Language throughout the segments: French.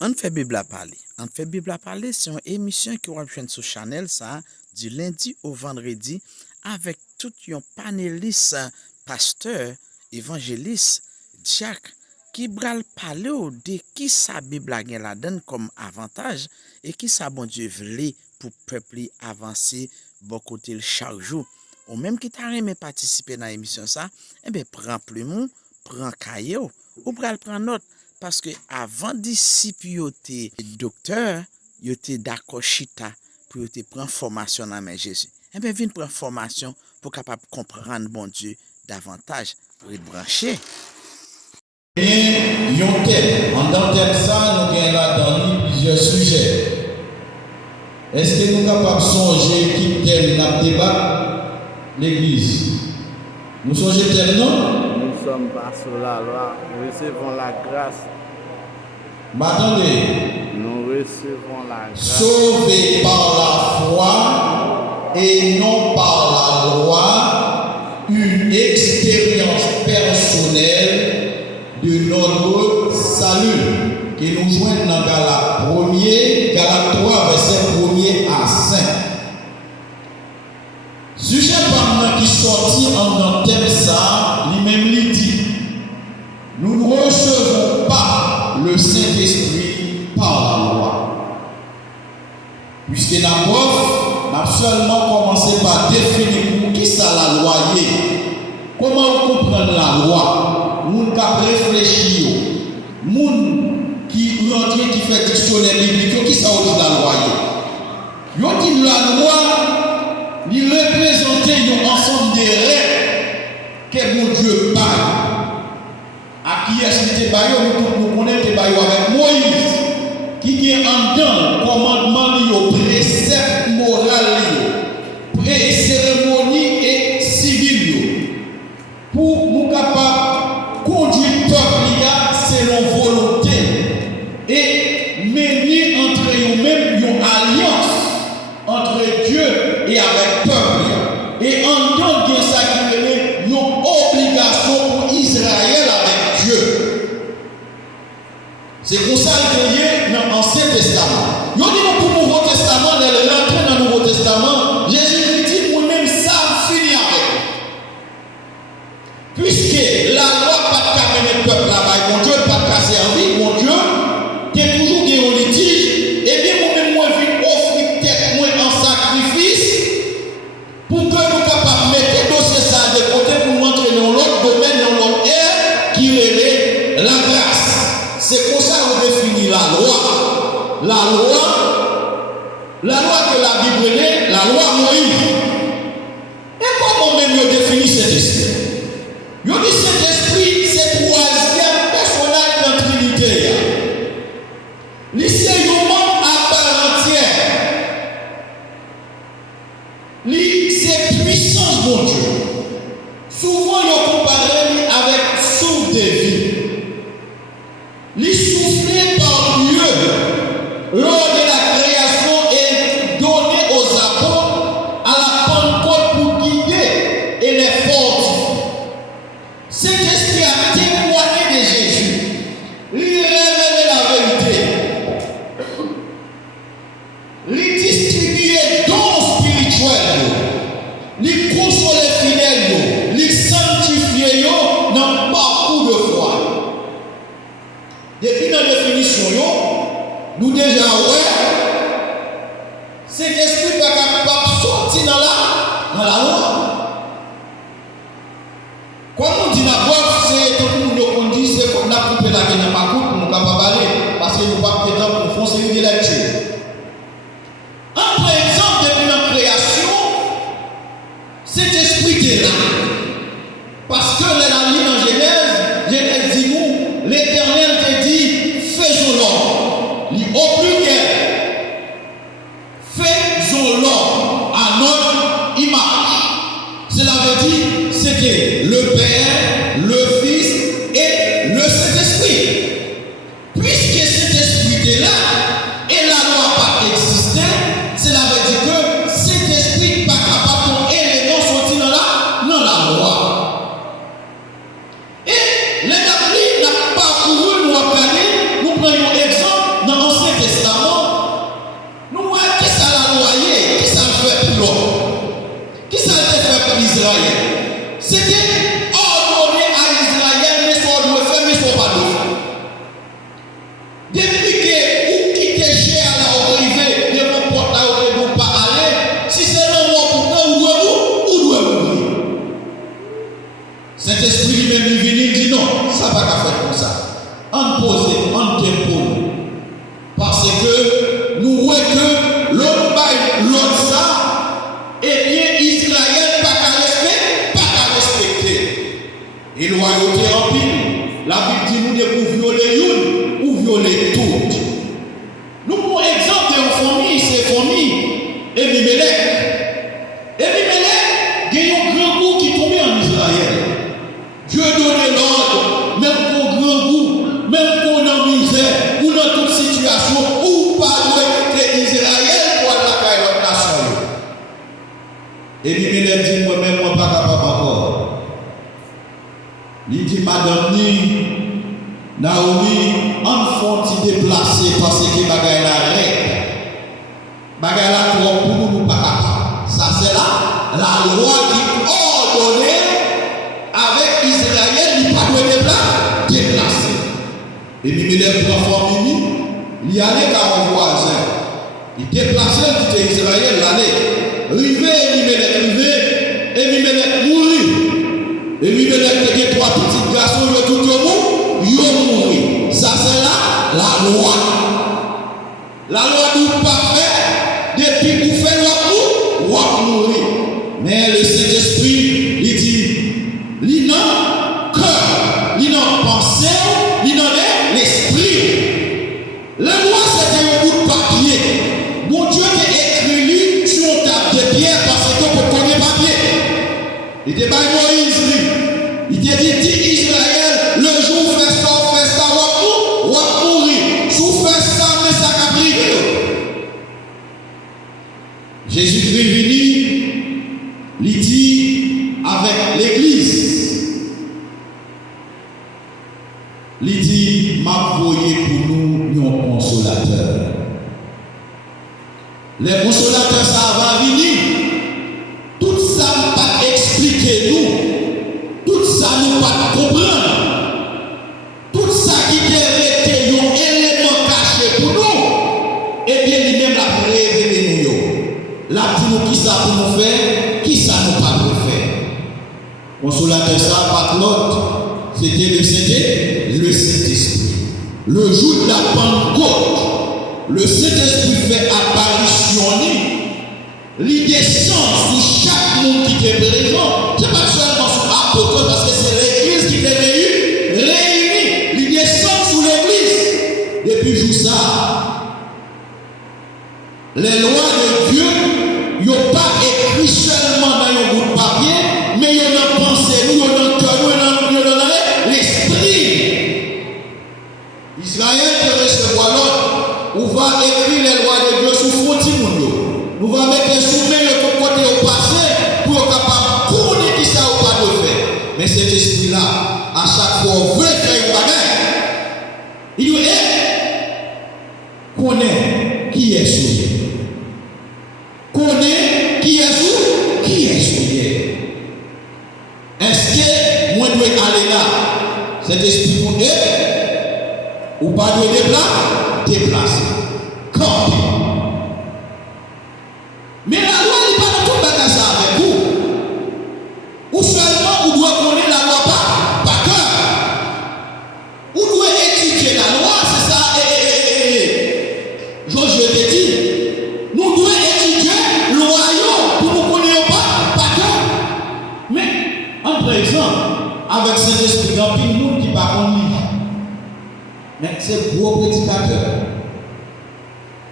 On fait Bible à parler. On fait Bible à parler, c'est une émission qui va sur Channel ça du lundi au vendredi avec tout un panéliste, pasteur, évangéliste, diacre qui bral parler de qui sa Bible a la donne comme avantage et qui sa bon Dieu voulait pour peuple avancer bon côté chaque jour. Ou même qui t'a aimé participer dans l'émission ça, eh bien prends plumeau, prends cahier ou bral prend note. Parce que avant disciple yo te docteur, yo te d'accord chita pour yo te prendre formation dans main Jésus. Et bien vinn prendre formation pour capable comprendre bon Dieu davantage pour être branché. Et yon thème, en dans thème ça, nous avons là-dedans plusieurs sujets. Est-ce que nous sommes capables de songer qui thème n'a débat l'église? Nous songez thème non? Nous sommes pas sous la loi, nous recevons la grâce. Mais attendez, Nous recevons la grâce. sauvés par la foi et non par la loi, une expérience personnelle de notre salut qui nous joint dans Galates 3, verset 1er à 5. Sujet parmi qui sortit en thème ça, lui-même lui dit, nous ne recevons pas le Saint-Esprit par la loi. Puisque la preuve n'a seulement commencé par définir pour qui ça la loi est. Comment comprendre la loi? Moun qui réfléchit, moun qui rentre, qui fait dictionnaire biblique, qui ça dit la loi est. Yo dit la loi, il représente un ensemble de règles que mon Dieu parle. À qui est-ce que tu nous connaissons avec Moïse, qui est en dedans commandement, précepte moral, cérémonie et civil, pour nous capables de conduire le peuple selon volonté et mener entre eux-mêmes une alliance entre Dieu et avec le peuple. Et en dedans, il y a ça qui est une obligation pour Israël avec Dieu. C'est pour ça qu'il y a dans l'Ancien Testament. Il y a pour le Nouveau Testament, dans l'entrée dans le Nouveau Testament, Jésus dit moi-même ça finit avec. Puisque la loi n'a pas amener le peuple là-bas, mon Dieu n'a pas servir, mon Dieu, qui est toujours des litiges, et bien moi-même, moi, je viens offrir tête moi en sacrifice pour que nous soyons capables de mettre le dossier ça de côté pour nous entrer dans l'autre domaine, dans l'autre ère qui révèle la grâce. C'est pour ça qu'on définit la loi. La loi que la Bible est, la loi Moïse. Et comment même on définit cet esprit? On dit cet esprit, c'est le troisième personnage de la Trinité. C'est un membre à part entière. C'est puissance, mon Dieu. Souvent, on compare avec souffle de vie. Les soufflé par Dieu lors de la création et donné aux apôtres à la Pentecôte pour guider et les fortifier. Cet esprit a témoigné de Jésus. Il révèle la vérité. Il distribue dons spirituels. Il console les fidèles. Il sanctifie dans le parcours de foi. Depuis la définition, nous déjà cet esprit n'est pas capable de sortir dans la loi. Quand on dit la preuve, c'est tout le monde qu'on dit, c'est qu'on a coupé la gueule dans ma coupe pour nous pas parler, parce que nous pas de temps pour foncer une lecture. Un par exemple, depuis la création, cet esprit est là. Parce que la ligne en Genèse dit nous, l'Éternel te dit, faisons l'homme. Au pluriel, faisons l'homme à notre image. Cela veut dire, c'était le Père, le Fils et le Saint-Esprit. Puisque cet esprit est là, et la Et lui me dit moi-même moi pas capable encore. Il dit madame ni Naomi en font déplacer parce que bagay la règle. Bagay la trop pour nous pas capable. Ça c'est là la loi qui ordonne avec Israël il pas de déplacer. Et lui me lève trois fois mini, il allait dans un voisin. Il déplaçait tout Israël l'allait. Rivé, et Mimelech mourit. Et Mimelech était trois petits garçons, tout le monde, ils ont mouru. Ça c'est là la loi. La loi nous pas faire, depuis vous faites le coup, vous mourir. Mais le Saint-Esprit, il dit, il n'a cœur, il n'a pensée, il n'a l'esprit. La loi c'était un bout de papier. Mon Dieu t'a écrit sur une table de pierre parce que vous connaissez papier. Il était pas Moïse, il t'a dit Israël, le jour où fait ça, vous mourir. Si vous faites ça, mais ça va priver. Jésus-Christ est venu, il dit avec l'église, il dit, m'a voyé pour nous un consolateur. Les consolateurs, ça va venir. Tout ça ne pas expliquer nous. Tout ça nous pas comprendre. Tout ça qui était un élément caché pour nous. Et bien, lui-même l'a révélé nous. Là, dit nous qui ça pour nous faire, qui ça nous pas pour faire. Consolateur, ça, pas l'autre. C'était le Saint-Esprit. Le jour de la Pentecôte, le Saint-Esprit fait apparition. Il descend sur chaque monde qui est présent. Ce n'est pas seulement sur l'apôtre, parce que c'est l'église qui est réunie. Il descend sur l'église. Depuis jour ça, les lois de Dieu, ils n'ont pas écrit seulement dans un bout de papier, mais ils ont pensé, ils ont dans le cœur, ils ont dans l'esprit. Israël qui recevoir l'autre, on va écrire les lois de Dieu sous frontière. On va mettre les souvenirs de côté au passé pour être capable de connaître qui ça ou pas de faire. Mais cet esprit-là, à chaque fois, on veut faire une bagarre. Il nous dit, connaît qui est souillé. Connaît qui est souillé. Est-ce que moi je dois aller là? Cet esprit nous dit, ou pas de déplacer. Camper. Mais la loi n'est pas dans tout le bagage avec vous. Ou seulement vous doit connaître la loi par cœur. Vous doit étudier la loi, c'est ça. Josué te dit, nous devons étudier le royaume pour nous connaître pas par cœur. Mais en présent, avec cet esprit, il y a un monde qui parle en livre. Mais c'est gros prédicateur.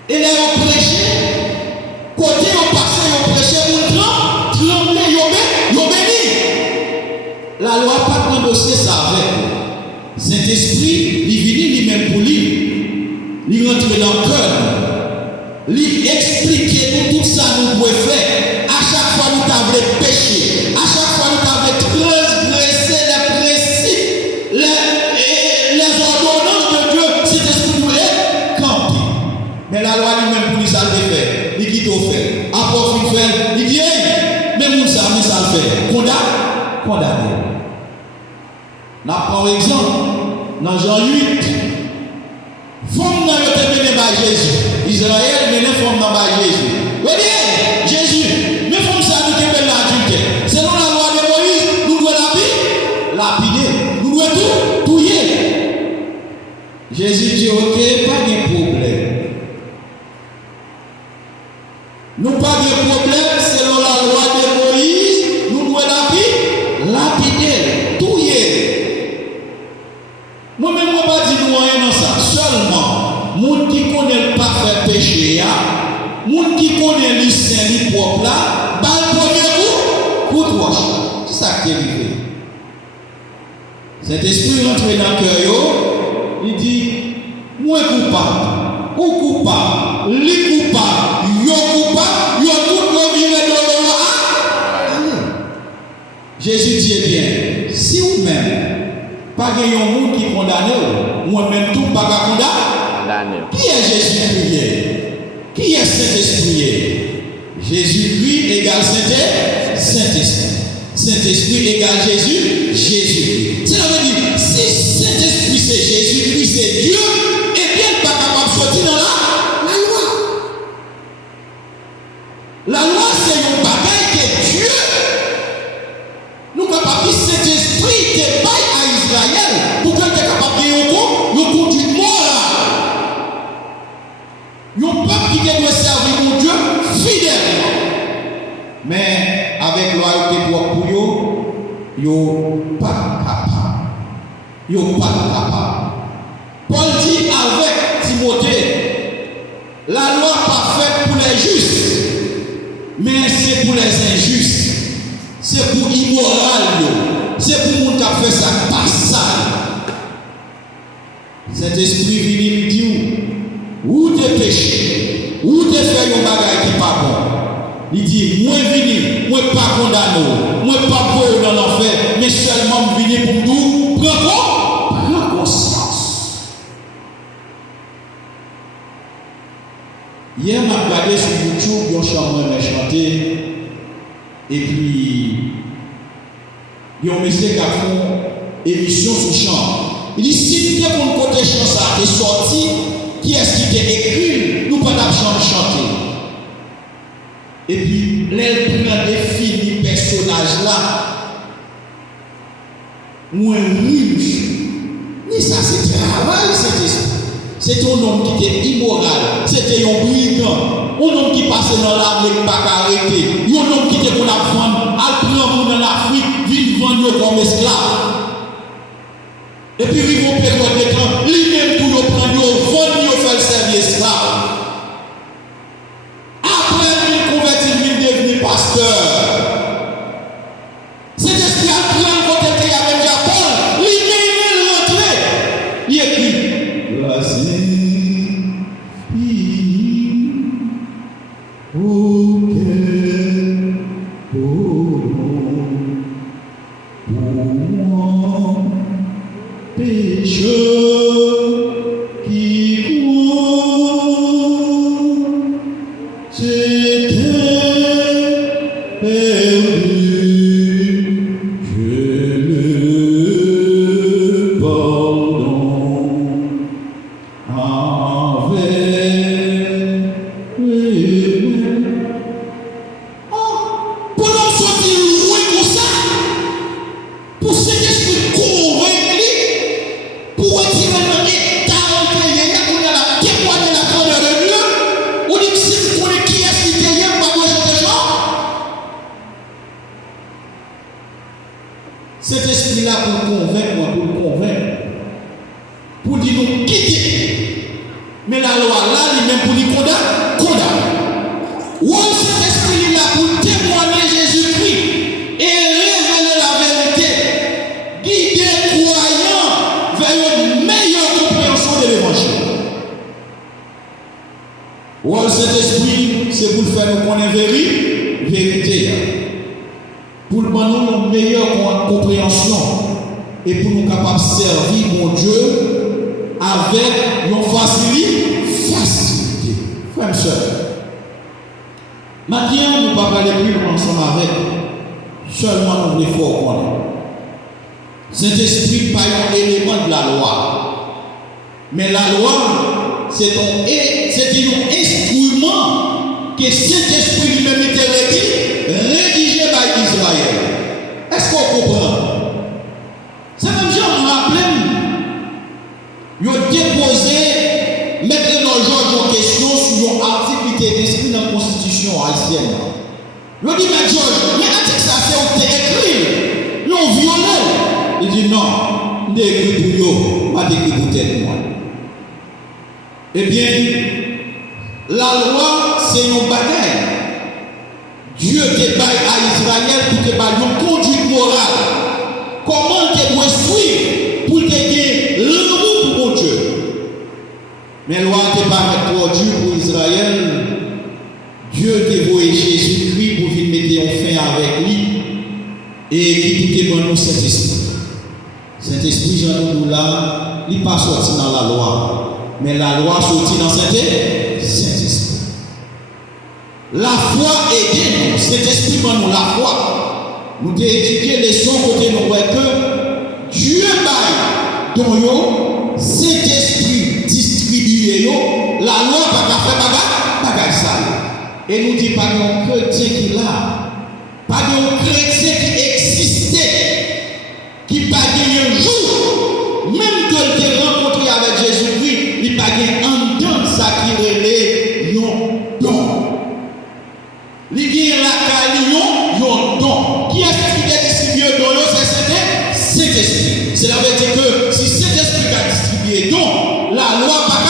Et là, on prêche, côté on passe, on prêche, on tremble, on bénit. La loi pas prendre dossier ça avec. Saint-Esprit, il vient lui-même pour lui. Il rentre dans le cœur. Il explique nous tout ça nous pouvons faire. À chaque fois nous t'avons péché. À chaque fois nous t'avons transgressé les principes, les ordonnances de Dieu. Saint-Esprit nous est campé. Mais la loi lui-même pour lui ça le fait. Il quitte au fait. Après il fait, il dit, mais nous ça le fait. Condamné. Nous prenons exemple dans Jean 8. Femme n'a pas été menée par Jésus. Israël menait femme dans Jésus. Voyez, Jésus, mais femme ça nous qui fait l'adultère. Selon la loi de Moïse, nous devons lapider. Nous devons tout tuer. Jésus dit, ok, pas de problème. Nous pas de problème selon la loi de Moïse, nous devons lapider, tuer. Moi-même, moi pas dire nous rien dans ça. Seulement, monde qui connaît pas faire péché, monde qui connaît le saint, le propre là, le premier coup de roche. C'est ça qui est arrivé. Cet esprit rentre dans le cœur, il dit, moi coupable, ou coupable, li coupable, yo coupable, yo tout le vivre de Jésus dit eh bien, si vous-même, pas qu'il y ait un monde qui condamne, moi-même tout pas condamné. Qui est Jésus-Christ? Qui est Saint-Esprit? Jésus-Christ égale Saint-Esprit. Saint-Esprit égale Jésus, Jésus-Christ. Cela veut dire, si Saint-Esprit c'est Jésus-Christ, c'est Dieu, eh bien, il n'est pas capable de sortir dans la loi. La loi, c'est un bagage que Dieu nous capable de Saint-Esprit te bail à Israël pour qu'il soit capable de conduire moral. Un peuple qui doit servir mon Dieu fidèlement. Mais avec loyauté pour eux, ils pas capable. Ils pas capable. Paul dit avec Timothée, la loi pas faite pour les justes, mais c'est pour les injustes. C'est pour immoral, c'est pour les gens qui ont fait ça, pas ça. Cet esprit vient me dire, où t'es péché, où t'es fait un bagage qui n'est pas bon. Il dit, moi venu, moi pas condamné, moi pas pour dans l'enfer, mais seulement venu pour nous prendre conscience. Hier, m'a regardé sur YouTube, un chanteur m'a chanté, et puis, il y a un monsieur qui a fait une émission sur chant. Il dit, si tu es pour le côté chant, ça est sorti, qui est-ce qui t'a écrit, nous pas chanter. Et puis, les prend défini personnage là, moins riche. Mais ça, c'est travail, c'est un homme qui était immoral, c'était un brigand, un homme qui passait dans l'arbre et pas arrêté, un homme qui était pour la vendre, à prendre dans l'Afrique, vivre comme esclave. Et puis, il vont période de temps, lui-même tout le prendre, vendre, faire le service esclave. Pasteur, cet esprit a pris un côté avec Japon, lui-même rentré. Il écrit voici, auquel pour moi, pécheur qui croit, c'était cet esprit-là pour le convaincre, pour dire nous quitter. Mais la loi là, lui-même pour lui condamner. Ou cet esprit-là pour témoigner Jésus-Christ et révéler la vérité, guider les croyants vers une meilleure compréhension de l'évangile. Ou cet esprit, c'est pour le faire nous connaître vérité. Pour nous donner une meilleure compréhension et pour nous capables de servir mon Dieu avec une facilité. Frères et sœurs, maintenant, nous ne pouvons pas parler plus ensemble avec, seulement nous voulons fort connaître. Cet esprit n'est pas un élément de la loi, mais la loi, c'est un instrument que cet esprit lui-même était rédigé par Israël. Est-ce qu'on comprend? C'est même gens me rappellent, ils ont déposé, mettre nos gens en question sur l'article qui est inscrit dans la Constitution haïtienne. Ils ont dit, mais Georges, mais l'article ça c'est écrit, ils ont violé. Il dit non, il est écrit pour eux, pas écrit pour tel moi. Eh bien, la loi, c'est un bagage. Dieu te baille à Israël pour te bailler une conduite morale. Comment tu dois suivre pour te gagner l'amour pour mon Dieu. Mais la loi te pas trop dur pour Israël. Dieu te voyé Jésus-Christ pour venir mettre en fin avec lui. et qui tout est bon nous Saint-Esprit. Saint-Esprit, Jean-Nous là, il n'est pas sorti dans la loi, mais la loi sorti dans Saint-Esprit. La foi aide nous, Saint-Esprit nous la foi. Nous avons étudié les sons côté nous voyons que Dieu baille dans yo, Saint-Esprit distribue yo, la loi pas qu'à faire bagage ça. Et nous dit pas un chrétien qui là, pas un chrétien qui existait, qui pas un jour, même que tu es rencontré avec Jésus-Christ, il pas un temps ça qui relève non don. Il y a la calion, yon don. Qui est-ce qui a distribué don? C'est Saint-Esprit. Cela veut dire que si Saint-Esprit a distribué don, la loi pas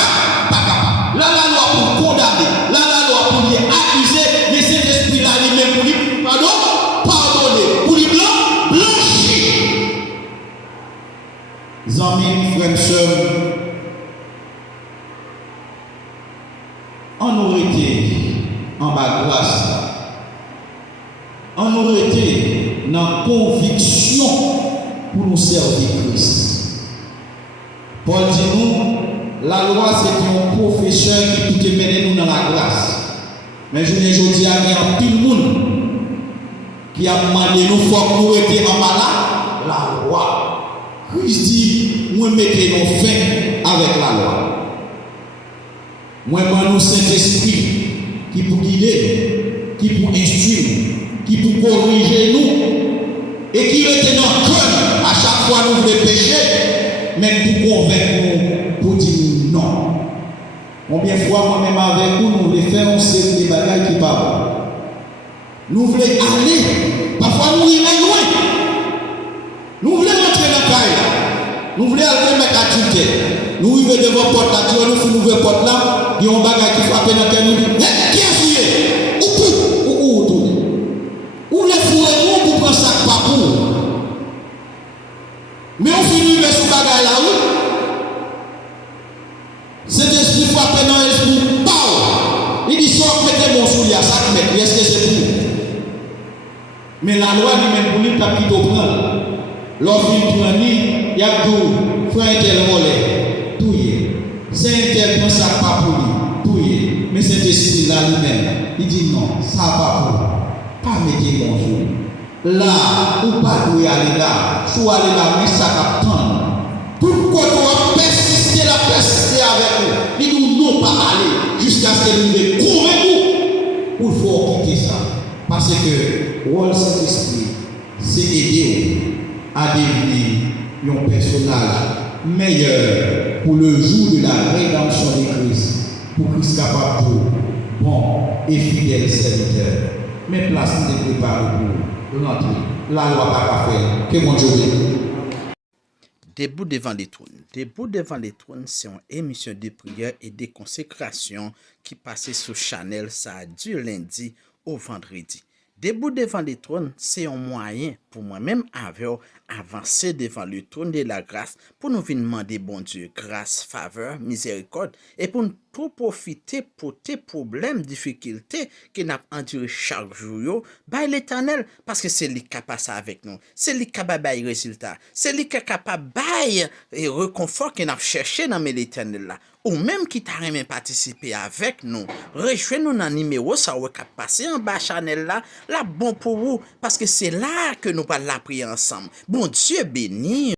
là, la loi pour condamner, là, la loi pour lui accuser, mais Saint-Esprit là, lui-même pour lui, pardonner, pour lui blanchir. Amis, frères, sœurs, on aurait été en bas grâce. On aurait été dans conviction pour nous servir Christ. Paul dit nous, la loi c'est un professeur qui peut mener nous dans la grâce. Mais je ne dis à rien, tout le monde qui a demandé nous faut que nous étions en bas la loi. Christ dit, moi mettez nos fins avec la loi. Moi nous Saint-Esprit qui peut guider, qui peut instruire, qui peut corriger nous et qui était dans le cœur à chaque fois nous voulons pécher, mais pour convaincre nous, pour dire non. Combien de fois moi-même avec vous, nous voulons faire une série de bagages qui parlent. Nous voulons aller, parfois nous irons loin. Nous voulons rentrer dans la caille. Nous voulons aller mettre à tuer. Nous vivons devant la porte là, nous faisons une porte là, il y a un bagage qui frappe dans la terre, nous disons, qui est souillé? Ou les fourrés pour prendre ça pas pour. Mais on finit de ce bagage là, oui. Cet esprit frappé dans l'esprit, il dit, soit mettez mon soulier à ça, mais est-ce que c'est pour? Mais la loi lui-même pour lui, t'as quitté au prendre. Lorsqu'il prend, il y a tout, frère tel relais, tout y est. C'est tel prend ça pas pour lui, tout y est. Mais cet esprit là lui-même, il dit non, ça pas pour lui. Pas mettre bonjour. Là, ou pas doit aller là, soit aller là, mais ça t'attend. Pourquoi tu vas persister avec nous? Il nous non pas aller jusqu'à ce que nous les convaincre pour faut quitter ça. Parce que rôle Saint-Esprit, c'est aider à devenir un personnage meilleur pour le jour de la rédemption de Christ. Pour Christ capable de bon et fidèle serviteur. Mais place nous préparée pour rentrer. La loi pas faire. Que bon Dieu. Debout devant les trônes. Debout devant les trônes, c'est une émission de prière et de consécration qui passait sur Channel ça du lundi au vendredi. Debout devant les trônes, c'est un moyen pour moi-même avancer devant le trône de la grâce pour nous venir demander bon Dieu grâce, faveur, miséricorde et pour nous tout profiter pour tes problèmes, difficultés que nous enduré chaque jour by l'Éternel parce que c'est lui qui a passé avec nous, c'est lui qui a bail résultat, c'est lui qui est capable bail et réconfort que nous cherché dans l'Éternel là. Ou même qui t'a même participé avec nous, rejoignez-nous dans le numéro ça va passer en bas Channel là bon pour vous parce que c'est là que nous parlons la prière ensemble. Bon Dieu béni.